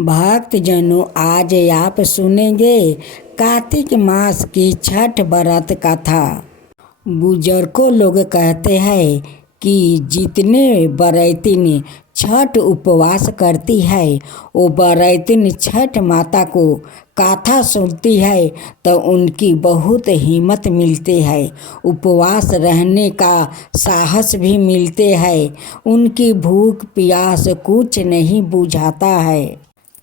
भक्तजनों, आज आप सुनेंगे कार्तिक मास की छठ व्रत कथा। बुजुर्गों लोग कहते हैं कि जितने बरैतिन छठ उपवास करती है वो बरैतिन छठ माता को कथा सुनती है तो उनकी बहुत हिम्मत मिलती है, उपवास रहने का साहस भी मिलते है, उनकी भूख प्यास कुछ नहीं बुझाता है।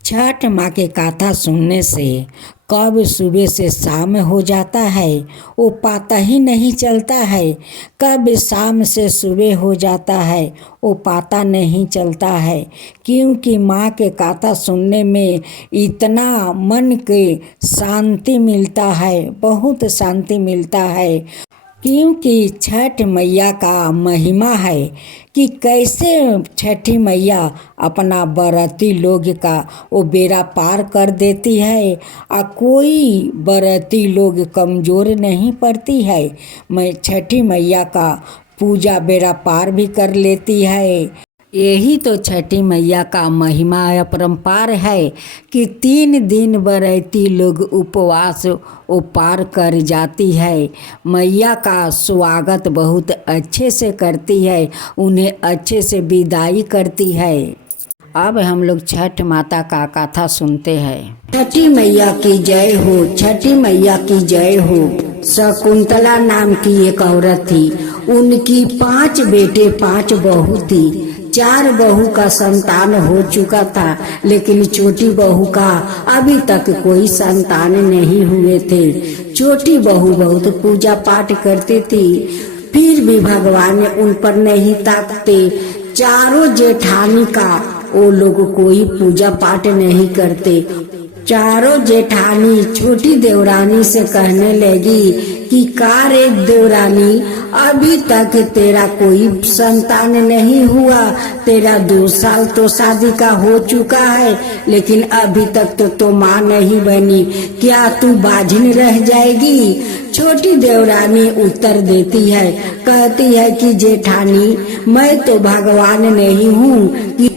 छठ माँ के कथा सुनने से कब सुबह से शाम हो जाता है वो पता ही नहीं चलता है, कब शाम से सुबह हो जाता है वो पता नहीं चलता है, क्योंकि माँ के कथा सुनने में इतना मन के शांति मिलता है, बहुत शांति मिलता है। क्योंकि छठ मैया का महिमा है कि कैसे छठी मैया अपना व्रती लोग का वो बेड़ा पार कर देती है और कोई व्रती लोग कमज़ोर नहीं पड़ती है। मैं छठी मैया का पूजा बेड़ा पार भी कर लेती है। यही तो छठी मैया का महिमा अपरंपार है कि 3 दिन बरैती लोग उपवास वो पार कर जाती है। मैया का स्वागत बहुत अच्छे से करती है, उन्हें अच्छे से विदाई करती है। अब हम लोग छठ माता का कथा सुनते हैं। छठी मैया की जय हो, छठी मैया की जय हो। शकुंतला नाम की एक औरत थी, उनकी 5 बेटे 5 बहू थी। 4 बहू का संतान हो चुका था, लेकिन छोटी बहू का अभी तक कोई संतान नहीं हुए थे। छोटी बहू बहुत पूजा पाठ करती थी, फिर भी भगवान उन पर नहीं ताकते। चारों जेठानी का वो लोग कोई पूजा पाठ नहीं करते। चारों जेठानी छोटी देवरानी से कहने लगी कि का रे देवरानी, अभी तक तेरा कोई संतान नहीं हुआ, तेरा 2 साल तो शादी का हो चुका है, लेकिन अभी तक तो माँ नहीं बनी, क्या तू बाझिन रह जाएगी? छोटी देवरानी उत्तर देती है, कहती है कि जेठानी, मैं तो भगवान नहीं हूँ कि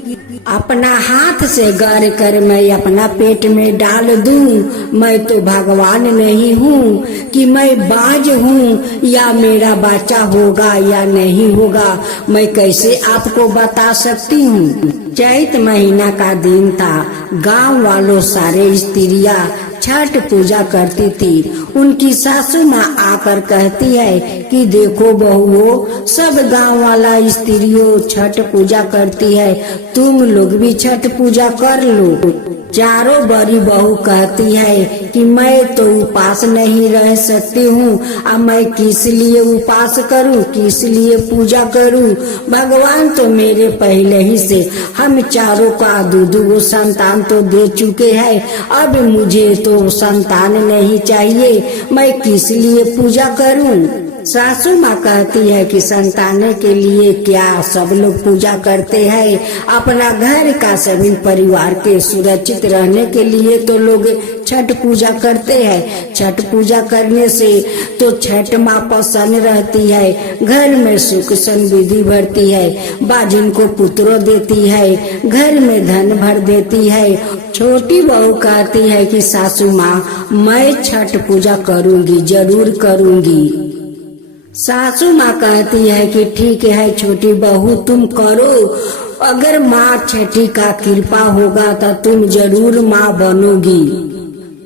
अपना हाथ से गाड़ कर मैं अपना पेट में डाल दूं। मैं तो भगवान नहीं हूँ कि मैं बाज हूँ या मेरा बच्चा होगा या नहीं होगा, मैं कैसे आपको बता सकती हूँ। चैत महीना का दिन था, गांव वालों सारे स्त्रियां छठ पूजा करती थी। उनकी सासू माँ आकर कहती है कि देखो बहुओं, सब गांव वाला स्त्रियों छठ पूजा करती है, तुम लोग भी छठ पूजा कर लो। चारों बड़ी बहू कहती है कि मैं तो उपास नहीं रह सकती हूँ, अब मैं किस लिए उपास करूँ, किस लिए पूजा करूँ? भगवान तो मेरे पहले ही से हम चारों का 2 संतान तो दे चुके हैं, अब मुझे तो संतान नहीं चाहिए, मैं किस लिए पूजा करूँ? सासू माँ कहती है कि संतान के लिए क्या सब लोग पूजा करते हैं, अपना घर का सभी परिवार के सुरक्षित रहने के लिए तो लोग छठ पूजा करते हैं। छठ पूजा करने से तो छठ माँ प्रसन्न रहती है, घर में सुख समृद्धि भरती है, बाजिन को पुत्र देती है, घर में धन भर देती है। छोटी बहू कहती है कि सासू माँ, मैं छठ पूजा करूँगी, जरूर करूँगी। सासू माँ कहती है कि ठीक है छोटी बहू, तुम करो, अगर माँ छठी का कृपा होगा तो तुम जरूर माँ बनोगी।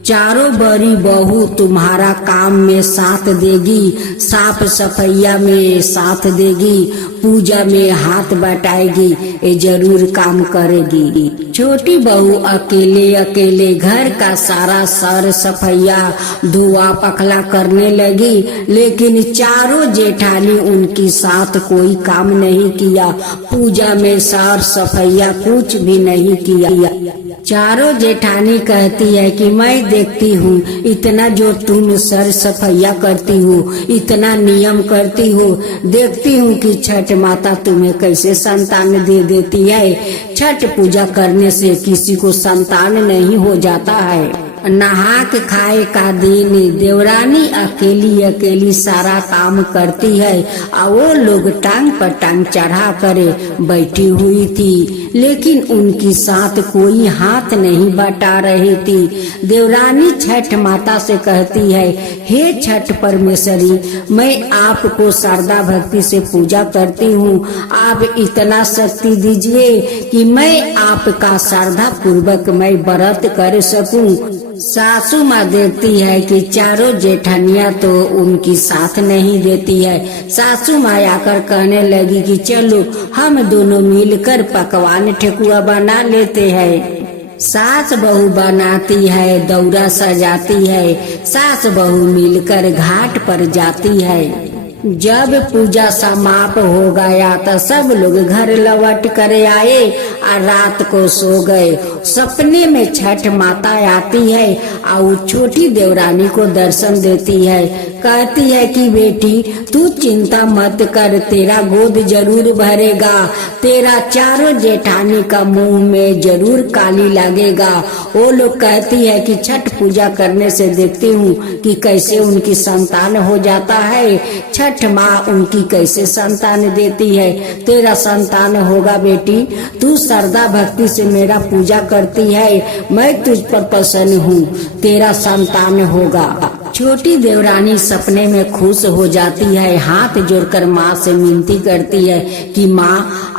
चारों बड़ी बहू तुम्हारा काम में साथ देगी, साफ सफाइया में साथ देगी, पूजा में हाथ बटाएगी, ये जरूर काम करेगी। छोटी बहू अकेले अकेले घर का सारा सर सफाइया धुआ पखला करने लगी, लेकिन चारों जेठानी उनकी साथ कोई काम नहीं किया, पूजा में सर सफाइया कुछ भी नहीं किया। चारों जेठानी कहती है कि मैं देखती हूँ इतना जो तुम सर सफाइया करती हो, इतना नियम करती हो, देखती हूँ कि छठ माता तुम्हें कैसे संतान दे देती है। छठ पूजा करने से किसी को संतान नहीं हो जाता है। नहा के खाए का दिन देवरानी अकेली अकेली सारा काम करती है और वो लोग टांग पर टांग चढ़ा कर बैठी हुई थी, लेकिन उनकी साथ कोई हाथ नहीं बटा रही थी। देवरानी छठ माता से कहती है, हे छठ परमेश्वरी, मैं आपको श्रद्धा भक्ति से पूजा करती हूँ, आप इतना शक्ति दीजिए कि मैं आपका श्रद्धा पूर्वक मैं व्रत कर सकूं। सासू माँ देखती है कि चारों जेठानियाँ तो उनकी साथ नहीं देती है। सासू माँ आकर कहने लगी कि चलो हम दोनों मिलकर पकवान ठेकुआ बना लेते हैं। सास बहू बनाती है, दौरा सजाती है, सास बहू मिलकर घाट पर जाती है। जब पूजा समाप्त हो गया तो सब लोग घर लौट कर आए और रात को सो गए। सपने में छठ माता आती है और छोटी देवरानी को दर्शन देती है। कहती है कि बेटी तू चिंता मत कर, तेरा गोद जरूर भरेगा, तेरा चारों जेठानी का मुंह में जरूर काली लगेगा। वो लोग कहती है कि छठ पूजा करने से देखती हूँ कि कैसे उनकी संतान हो जाता है। छठ माँ उनकी कैसे संतान देती है। तेरा संतान होगा बेटी, तू श्रद्धा भक्ति से मेरा पूजा करती है, मैं तुझ पर प्रसन्न हूँ, तेरा संतान होगा। छोटी देवरानी सपने में खुश हो जाती है, हाथ जोड़कर माँ से विनती करती है कि माँ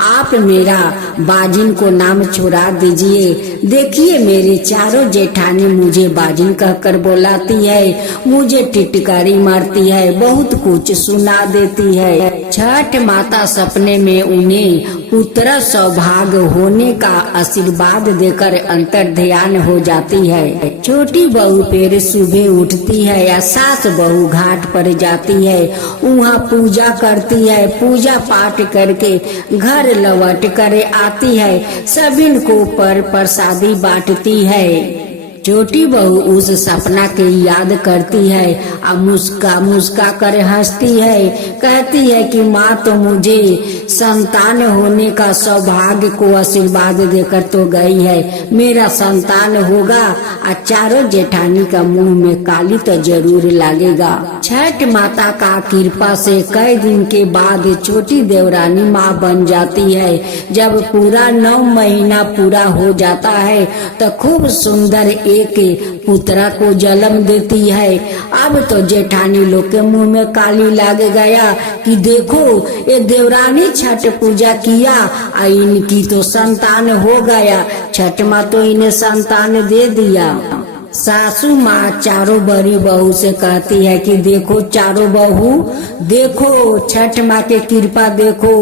आप मेरा बाजिन को नाम छुड़ा दीजिए। देखिए मेरे चारों जेठानी मुझे बाजिन कहकर बुलाती है, मुझे टिटकारी मारती है, बहुत कुछ सुना देती है। छठ माता सपने में उन्हें पुत्र सौभाग्य होने का आशीर्वाद देकर अंतर ध्यान हो जाती है। छोटी बहू फिर सुबह उठती है या सास बहू घाट पर जाती है, वहाँ पूजा करती है, पूजा पाठ करके घर लौट कर आती है, सभी को पर प्रसादी बांटती है। छोटी बहू उस सपना के याद करती है और मुस्का कर हंसती है। कहती है कि माँ तो मुझे संतान होने का सौभाग्य को आशीर्वाद देकर तो गई है, मेरा संतान होगा और चारों जेठानी का मुंह में काली तो जरूर लगेगा। छठ माता का कृपा से कई दिन के बाद छोटी देवरानी माँ बन जाती है। जब पूरा 9 महीना पूरा हो जाता है तो खूब सुंदर एक पुत्रा को जन्म देती है। अब तो जेठानी लोग के मुंह में काली लग गया कि देखो ये देवरानी छठ पूजा किया और इनकी तो संतान हो गया, छठ माँ तो इन्हें संतान दे दिया। सासू माँ चारों बड़ी बहू से कहती है कि देखो चारों बहू, देखो छठ माँ के कृपा देखो,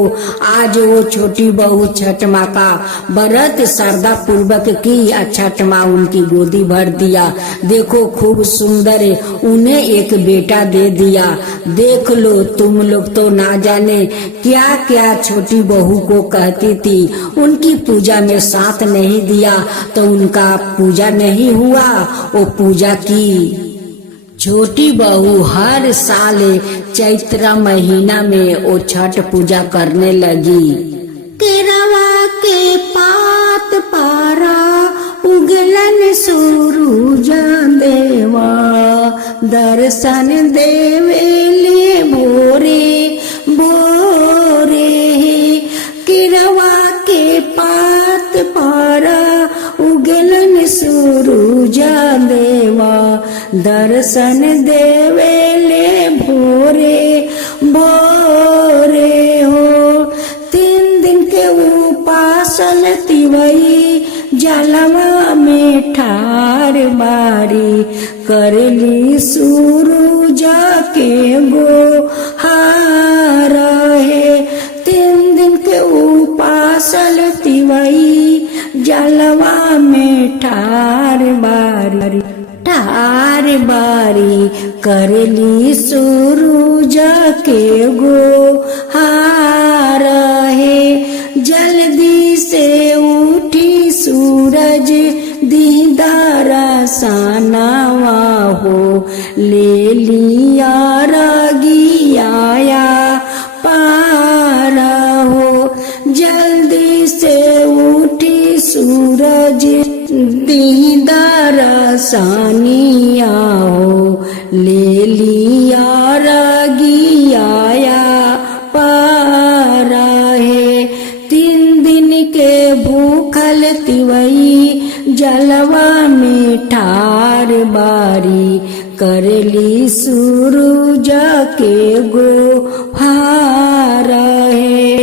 आज वो छोटी बहू छठ माँ का व्रत श्रद्धा पूर्वक की और छठ माँ उनकी गोदी भर दिया। देखो खूब सुंदर उन्हें एक बेटा दे दिया। देख लो तुम लोग तो ना जाने क्या क्या छोटी बहू को कहती थी, उनकी पूजा में साथ नहीं दिया तो उनका पूजा नहीं हुआ, वो पूजा की। छोटी बहू हर साल चैत्र महीना में वो छठ पूजा करने लगी। केरवा के पात पारा उगलन सूरज देवा, दर्शन देवेले भोरे भोरे। केरवा के पात पारा उगलन सूरज देवा, दर्शन देवेले भोरे भोरे हो। 3 दिन के उपासन तिवई जलवा में ठार बारी, करली सूरज के गो हार है। 3 दिन के उपासन तिवई जलवा में ठार बारी करली सूरज के गो हार है। जल्दी से उठी सूरज दीदार सनावा हो, ले लिया रगियाया पार हो। जल्दी से उठी सूरज दीदार सानिया हो, ले लिया रगियाया पारा है। 3 दिन के भूखल तिवई जलवा में ठार बारी, करली सूरज के गोहार है।